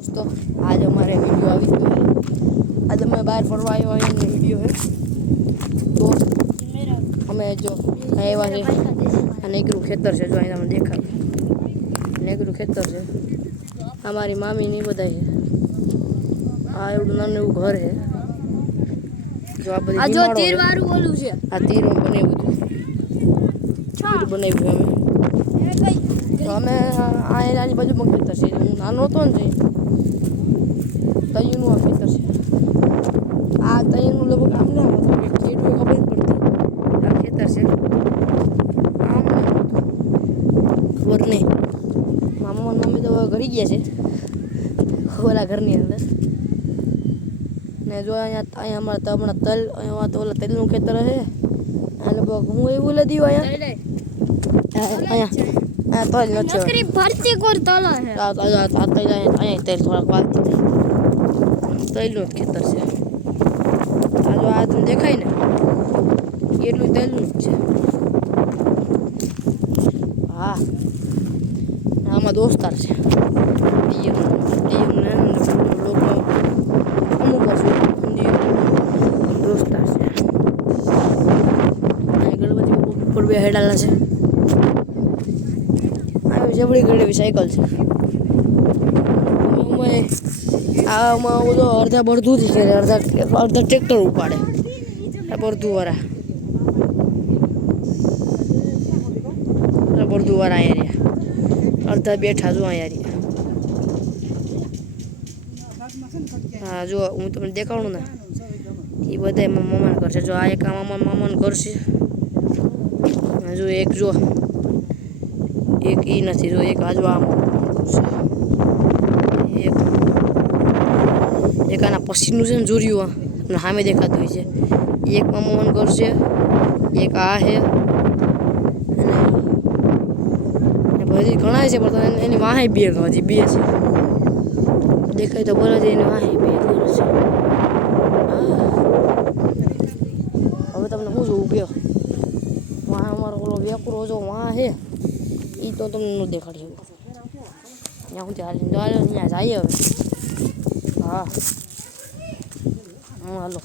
दोस्तों आज हमारे वीडियो आ गई आज मैं बाहर फरवा आयो है वीडियो है तो हमें जो आया है अनेकरू खेतर से जो अँ तक देखा अनेकरू खेतर से हमारी मामी नहीं बताई है आ एवं नानु घर है जो आ बधी जो तीर वाळू बोलू छे आ तीर में बनाव्યું હતું तीर बनाव्યું અમે तो અમે આ એની બાજુમાં ખેતર છે હું નાનો હતો ને તૈયનું આ ખેતર છે આ તૈયનું લગભગ આમ ના હતું કે ખેડૂત ખબર પડતી આ ખેતર છે આમ ખબર નહીં મામા મમ્મી તો ઘડી ગયા છે ઓલા ઘરની અંદર ને જો અહીંયા અમારે તો હમણાં તલ અહીંયા તો ઓલા તલનું ખેતર છે આ લગભગ હું એવું લઈ અહીંયા તલ નથી ભરતી કોર તલ છે આ તલ અહીંયા તેલ થોડાક વાળતી તલનું જ ખેતર છે આ જો આ તમને દેખાય ને એટલું તલનું જ છે હા આમાં દોસ્તાર છે લોકો અમુક દોસ્તાર છે ગણપતિ ઉપર બે હેડાલા છે જબડી ગળેવી સાયકલ છે આમાં બધો અડધા બળધું જ છે અડધા ટ્રેક્ટર ઉપાડે બળધુવાળા અહીંયા રહ્યા અડધા બેઠા જો અહીંયા હા જો હું તમને દેખાડું ને એ બધા મામાને ઘર છે જો આ એક મામાનું ઘર છે જો એક જો એક ઈ નથી જો એક આજુ આમ એક આના પછીનું છે ને જોર્યું અને સામે દેખાતું હોય છે એક મામાનું ઘર છે એક આ છે અને બધી ઘણા છે પણ એની વાહે બે હજી બે છે દેખાય તો બરાબર એની વાહે બે ઘર છે હવે તમને શું જોવું ગયો વાહ અમારો ઓલો વેકરો જો વાહ છે એ તો તમને ન દેખાડી ત્યાં સુધી હાલીને ત્યાં જઈએ હવે હા હાલો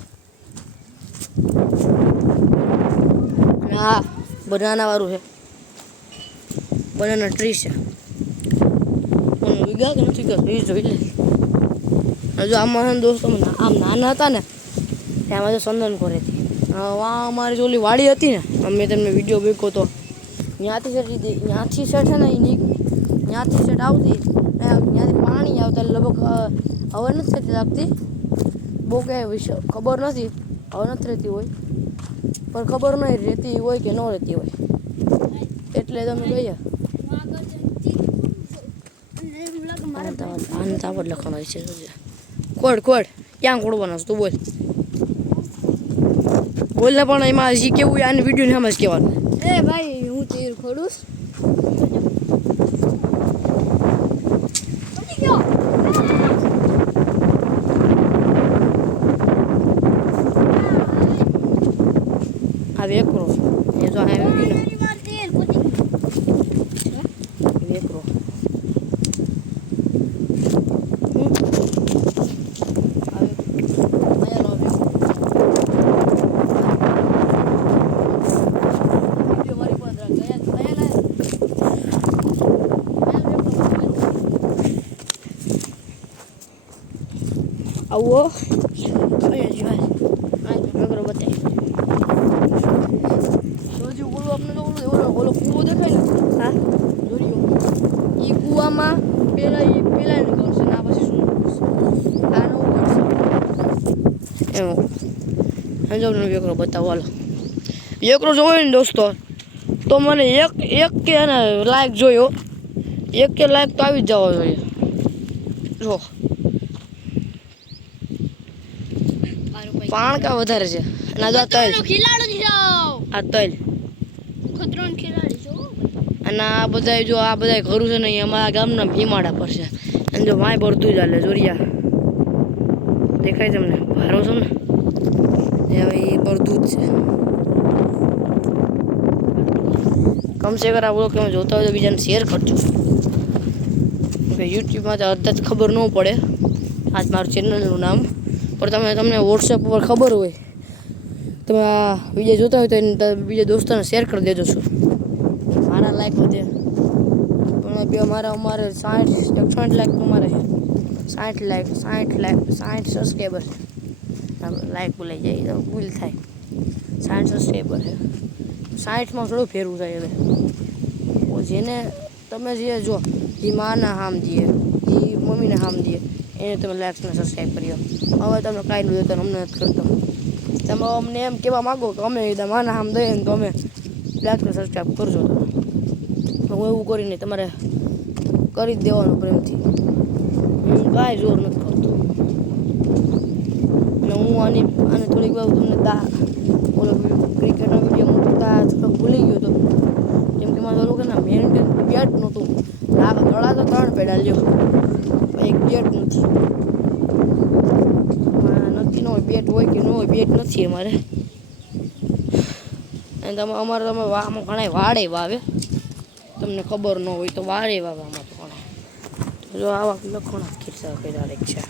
અને હા બનાના વાળું છે બનાના ટ્રી છે વિગા કે નથી ગયા એ જોઈ લે જો આમાં દોસ્તો આમ નાના હતા ને ત્યાં જો સંદન કરે હતી વાં અમારી ઓલી વાડી હતી ને અમે તમને વિડીયો મૂક્યો તો ત્યાંથી સેટ લીધી ત્યાંથી સેટ છે ને એ નીકળી ત્યાંથી સેટ આવતી ત્યાંથી પાણી આવતા લગભગ હવે નથી સેટ લાગતી બહુ કંઈ વિષય ખબર નથી હવે નથી રહેતી હોય પણ ખબર નહીં રહેતી હોય કે ન રહેતી હોય એટલે તમે ગયા આને તાવડ લખણ હોય છે ખોડ ક્યાં ખોડવાનો તું બોલ ને પણ એમાં હજી કેવું આને વિડીયો ને જ કહેવાનું એ ભાઈ હું તીર ખોડું આ વેકરો એ જો આ વેકરો આવો વેકરો બતાવી જોજો ઓલો આપણે તો ઓલો કૂવો દેખાય ને હા જોજો એ કૂવામાં પેલા નું કરશે ના પછી શું કરશે આ નવું કરશે એમ સમજો વેકરો બતાવો હાલો વેકરો જોવો ને દોસ્તો તો મને એક કે એને લાઈક જોયો એક કે લાઈક તો આવી જ જવા જોઈએ જો પાણકા વધારે છે અને આ તલ આ તલ અને આ બધા જો આ બધા ઘરું છે ને અમારા ગામના ભીમાડા પર છે અને જો માય ભરતું ચાલે જોરિયા દેખાય તમને ભારો છો ને હવે એ ભરતું જ છે કમસે કમ આ બ્લોગ તમે જોતા હોય તો બીજાને શેર કરજો કે યુટ્યુબમાં તો અડધા જ ખબર ન પડે આજ મારું ચેનલનું નામ, પણ તમને વોટ્સએપ ઉપર ખબર હોય, તમે આ વિડીયો જોતા હોય તો એને બીજા દોસ્તોને શેર કરી દેજો છો, મારા લાઈક વધે. પણ બે અમારે 60 લાઈક તો મારે છે, 60 સબસ્ક્રાઈબર છે. લાઈક બોલાઈ જાય તો ભૂલ થાય, 60 સબસ્ક્રાઈબર છે. 60માં થોડું ફેરવું થાય હવે. જેને તમે જે જો જે માના હામ દે, જે મમ્મીને હામ દે, એને તમે લાઈક્સને સબસ્ક્રાઈબ કર્યો. હવે તમે કાંઈ નહીં તો અમને નથી કરતો. તમે અમને એમ કહેવા માગો કે અમે માના હામ દઈએ ને તો અમે લાઈક્સને સબસ્ક્રાઈબ કરજો. હું એવું કરીને તમારે કરી જ દેવાનું પ્રેમથી. હું કાંઈ જોર નથી કરતો. અને હું આને થોડીક વાર તમને ઓલો ક્રિકેટનો વિડીયો મૂકતા થોડોક ભૂલી ગયો હતો, કેમ કે મારે ઓલું કે મેન્ટેન બેટ નહોતું. ગળા તો 3 પેડા લ્યો, એક બેટ નથી. નક્કી ન હોય બેટ હોય કે ન હોય, બેટ નથી અમારે. અને અમારે આમાં ઘણા વાડે વાવે, તમને ખબર ન હોય તો વાડે વાવે આમાં તો ઘણા. જો આવા લખોણા ખીરસા કર્યા છે.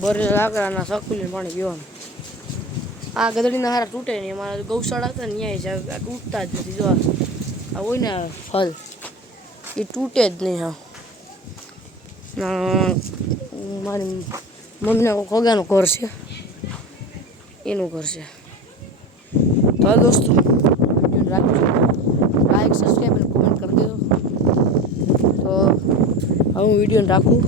ભરે લાકડાના સકુલીને પાણી પીવાનું. આ ગધડીના હારા તૂટે નહીં. અમારા ગૌશાળા હતા ને ત્યાં છે, તૂટતા જ નથી. જો આ હોય ને ફલ એ તૂટે જ નહીં. હા, મારી મમ્મીના ખોગાનું ઘર છે, એનું ઘર છે. તો દોસ્તો રાખજો, લાઈક સબસ્ક્રાઈબ અને કોમેન્ટ કરી દેજો. તો હવે હું વિડીયોને રાખું.